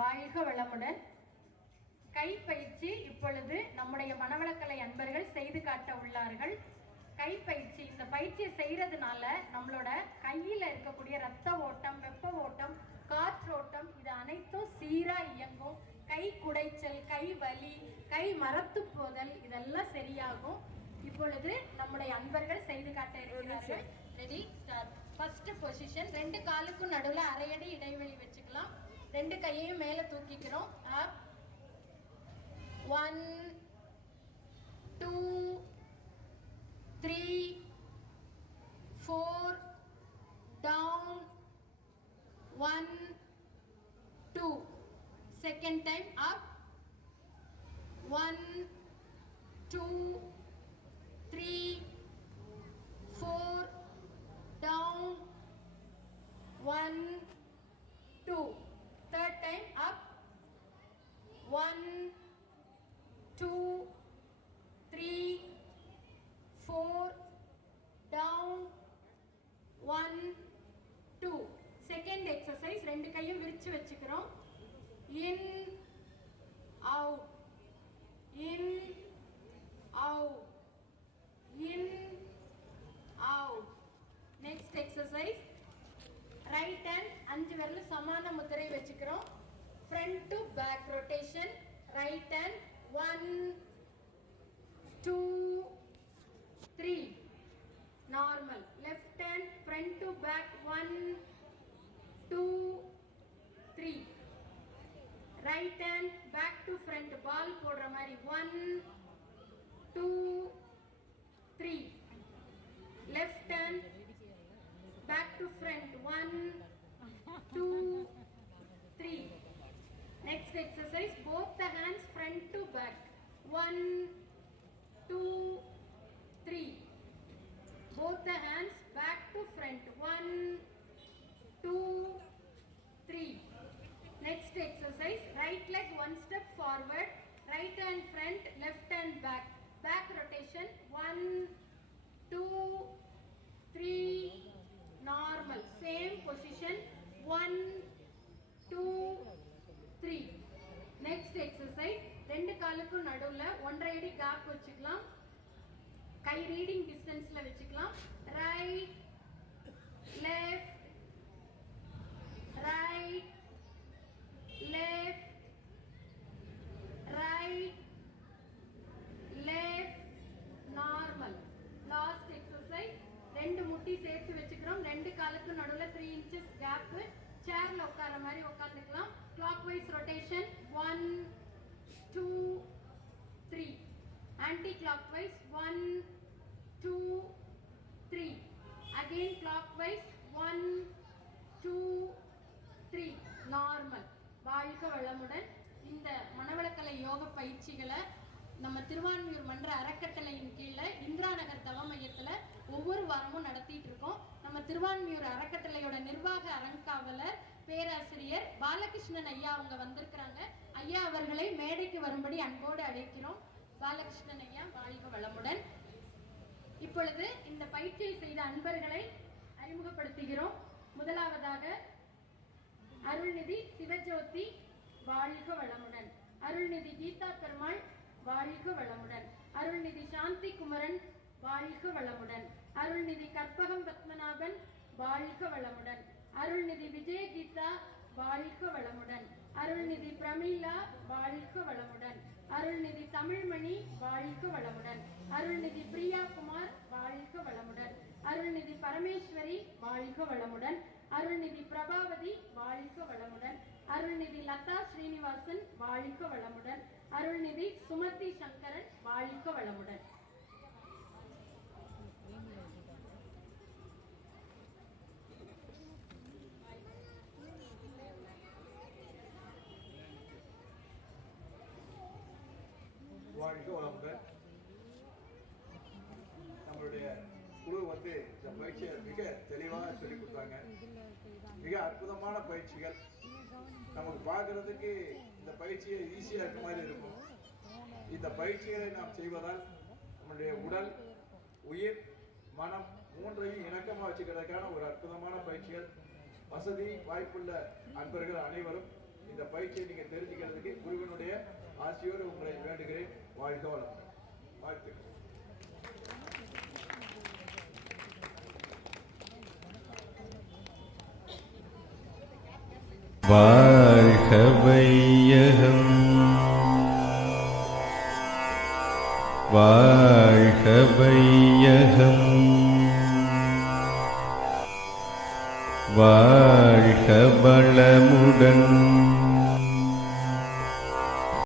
வாழ்க வளமுடன் கைப்பயிற்சி இப்பொழுது நம்முடைய மனவளக்கலை அன்பர்கள் செய்து காட்ட உள்ளார்கள். கைப்பயிற்சி இந்த பயிற்சியை செய்யறதுனால நம்மளோட கையில் இருக்கக்கூடிய ரத்த ஓட்டம் வெப்ப ஓட்டம் காற்றோட்டம் இது அனைத்தும் சீராக இயங்கும். கை குடைச்சல் கை வலி கை மரத்து போதல் இதெல்லாம் சரியாகும். இப்பொழுது நம்முடைய அன்பர்கள் செய்து காட்ட இருக்கிறார்கள். ரெடி ஸ்டார்ட் ஃபர்ஸ்ட் பொசிஷன் ரெண்டு காலுக்கும் நடுவில் அரை அடி இடைவெளி வச்சுக்கலாம். ரெண்டு கையையும் மேல தூக்கிக்கிறோம். Up one two three four down one two second time up one two three four down one two third time up one two three four down one two second exercise ரெண்டு கையும் விரிச்சு வச்சுக்கிறோம். In out in out in out next exercise right hand அஞ்சு விரல் சமான முத்திரை வச்சுக்கிறோம். Front to back rotation right hand one two three normal left hand front to back one two three right hand back to front ball போடுற மாதிரி. One two three left hand back to front one two three next exercise both the hands front to back one two three both the hands back to front one two three next exercise right leg one step forward right hand front left hand back back rotation one two three normal same position one two three next exercise ரெண்டு காலுக்கும் நடுவில் ஒன்றரை அடி gap வச்சுக்கலாம் கை reading டிஸ்டன்ஸில் வச்சுக்கலாம் right left right left right left normal last exercise ரெண்டு முட்டி சேர்த்து வச்சுக்கிறோம். ரெண்டு காலுக்கு நடுவில் த்ரீ இன்ச்சஸ் கேப்பு சேர்ல உட்கார மாதிரி உட்காந்துக்கலாம் clockwise rotation one two three anti clockwise one two three again clockwise one two three normal வாழ்க வளமுடன். இந்த மனவளக்கலை யோக பயிற்சிகளை நம்ம திருவான்மியூர் மன்ற அறக்கட்டளையின் கீழே இந்திரா நகர் தவ மையத்தில் ஒவ்வொரு வாரமும் நடத்திட்டு இருக்கோம். நம்ம திருவான்மியூர் அறக்கட்டளையோட நிர்வாக அறங்காவலர் பேராசிரியர் பாலகிருஷ்ணன் ஐயா அவங்க வந்திருக்கிறாங்க. ஐயா அவர்களை மேடைக்கு வரும்படி அன்போடு அழைக்கிறோம். பாலகிருஷ்ணன் ஐயா வாழ்க வளமுடன். இப்பொழுது இந்த பயிற்சியை செய்த அன்பர்களை அறிமுகப்படுத்துகிறோம். முதலாவதாக அருள்நிதி சிவஜோதி வாழ்க வளமுடன். அருள்நிதி கீதா பெருமாள் வாரிக வளமுடன் அருள்நிதி சாந்தி குமரன் வாரிக வளமுடன் அருள்நிதி கற்பகம் பத்மநாபன் வாரிக வளமுடன் அருள்நிதி விஜய கீதா வாரிக வளமுடன் அருள்நிதி பிரமீளா வாரிக வளமுடன் அருள்நிதி தமிழ்மணி வாரிக வளமுடன் அருள்நிதி பிரியா குமார் வாரிக வளமுடன் அருள்நிதி பரமேஸ்வரி வாரிக வளமுடன் அருள்நிதி பிரபாவதி வாழ்க வளமுடன் அருள்நிதி லதா ஸ்ரீனிவாசன் வாழ்க வளமுடன் அருள்நிதி சுமதி சங்கரன் வாழ்க வளமுடன். வாழ்க வளமுடன். நம்மளுடைய குழு வந்து இந்த பயிற்சியை மிக தெளிவாக சொல்லி கொடுத்தாங்க. மிக அற்புதமான பயிற்சிகள். நமக்கு பார்க்கறதுக்கு இந்த பயிற்சியை ஈஸியாக இருக்க மாதிரி இருக்கும். இந்த பயிற்சிகளை நாம் செய்வதால் நம்முடைய உடல் உயிர் மனம் மூன்றையும் இணக்கமாக வச்சுக்கிறதுக்கான ஒரு அற்புதமான பயிற்சிகள். வசதி வாய்ப்புள்ள அன்பர்கள் அனைவரும் இந்த பயிற்சியை நீங்கள் தெரிஞ்சுக்கிறதுக்கு குருவினுடைய ஆசையோடு உங்களை வேண்டுகிறேன். வாழ்க வளம் வாழ்த்துக்கள். Bye. वैयम्बैयहम् वाल्ह बलमुगन्